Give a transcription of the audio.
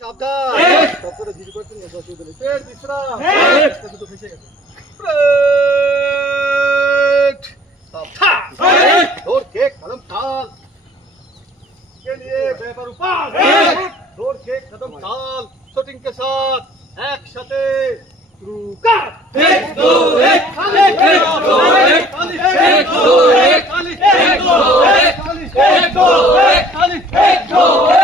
সাবধান ডক্টরে ভিড় করছেন না দশ দিন পেট বিশ্রাম কত তো ফেসে গেছে ब्रेक सावधान दौड़ के कदम ताल के लिए पेपर ऊपर दौड़ के कदम ताल शूटिंग के साथ एक साथे शुरू कर 1 2 1 1 2 1 1 2 1 1 2 1 1 2 1